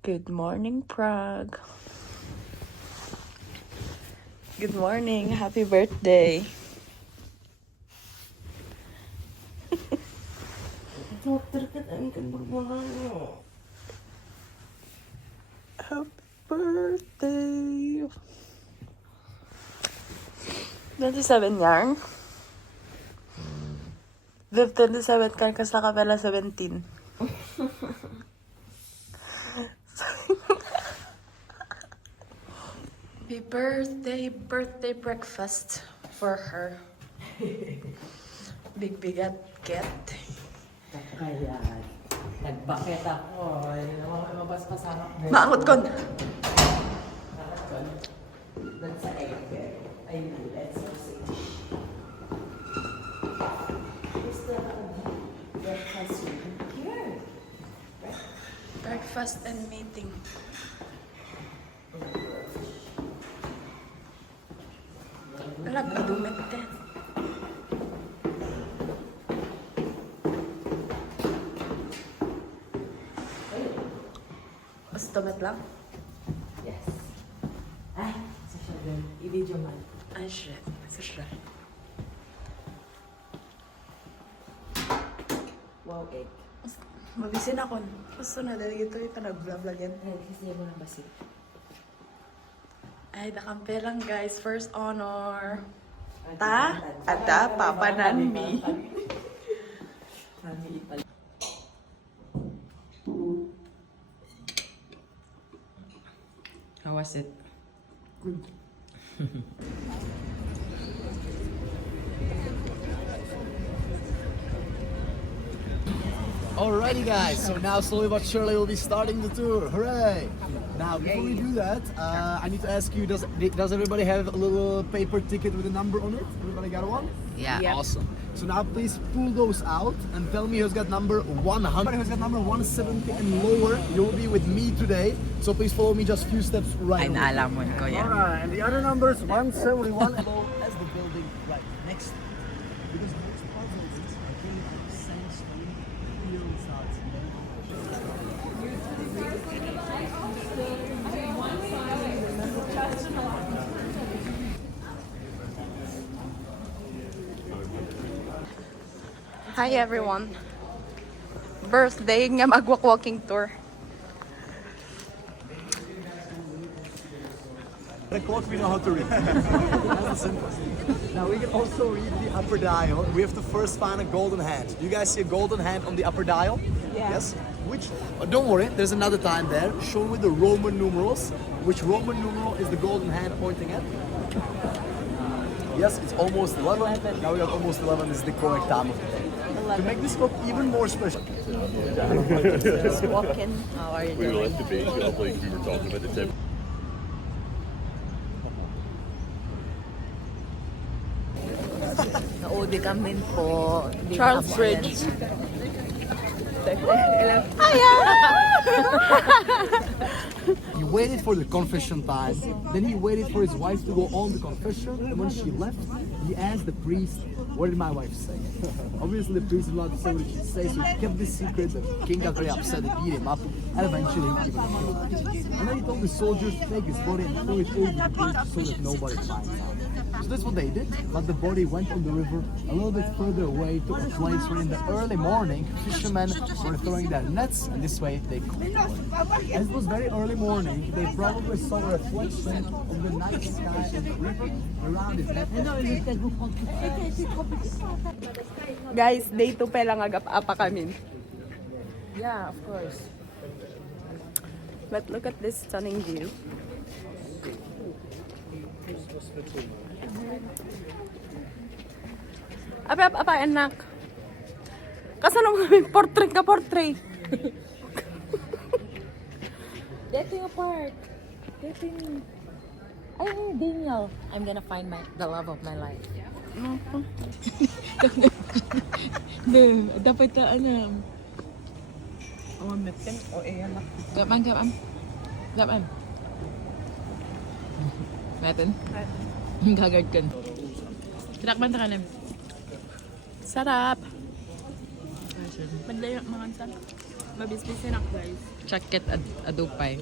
Good morning, Prague. Good morning. Happy birthday. Happy birthday. 27 yarn. 27 kan ka sa kapela 17. Happy birthday breakfast for her. Big at get. Kaya, nagbakit ako. Mabas-pasamak mo. Maangot kon. Doon sa egg. Ay, let's see. Gusto ako breakfast here. Breakfast and meeting. Wala, padumit din. Basta dumit lang? Yes. Ay, sa siya doon. I-video man. Ay, shit. Sa siya. Wow, egg. Mabisin ako. Gusto na dahil ito yung nag-vlog yan. Ay, kasi mo na basi. Ay, nakampi lang guys. First honor. Ata, Papa Nanmi. Kami ipal. How was it? Good. Alrighty guys, so now slowly but surely we'll be starting the tour. Hooray! Now before we do that, I need to ask you, does everybody have a little paper ticket with a number on it? Everybody got one? Yeah. Yep. Awesome. So now please pull those out and tell me who's got number 100. Who's got number 170 and lower, you will be with me today. So please follow me just a few steps right Ay, away. naalamon ko yan. Alright, and the other number is 171 as the building right next to it. Because most puzzles are built on sandstone here inside. Hi everyone. Birthday nga mag-walking tour. The clock we know how to read. That's simple. Now we can also read the upper dial. We have to first find a golden hand. Do you guys see a golden hand on the upper dial? Yeah. Yes? Which, don't worry, there's another time there, shown with the Roman numerals. Which Roman numeral is the golden hand pointing at? Yes, it's almost 11. Now we got almost 11. This is the correct time of the day. To make this look even more special. Just walking. How are you We were doing? at the base job like we were talking about the tip. Naudi kami po. Charles Ridge. He waited for the confession time, then he waited for his wife to go on the confession, and when she left, he asked the priest, what did my wife say? Obviously the priest was allowed to say what she said, so he kept this secret. The king got very upset, he beat him up, and eventually he even killed him. And then he told the soldiers to take his body and throw it over the bridge so that nobody finds out. So that's what they did, but the body went on the river a little bit further away to a place where in the early morning, fishermen were throwing their nets, and this way they caught the body. As it was very early morning, they probably saw a reflection of the night sky and the river around it. Guys, day 2 pa lang agap-apa kami. Yeah, of course. But look at this stunning view. Apa, anak. Kasano kami portrait ka portrait? Dating apart. Dating. Ay, Daniel. I'm gonna find the love of my life. Dapat ka ano. Oh, metin. Oh, anak. Gapan. Metin? Gagard kan. Tinakban ka na. Sarap. Madlayo mga sarap. Mabisbisin ako guys. Jacket adupay.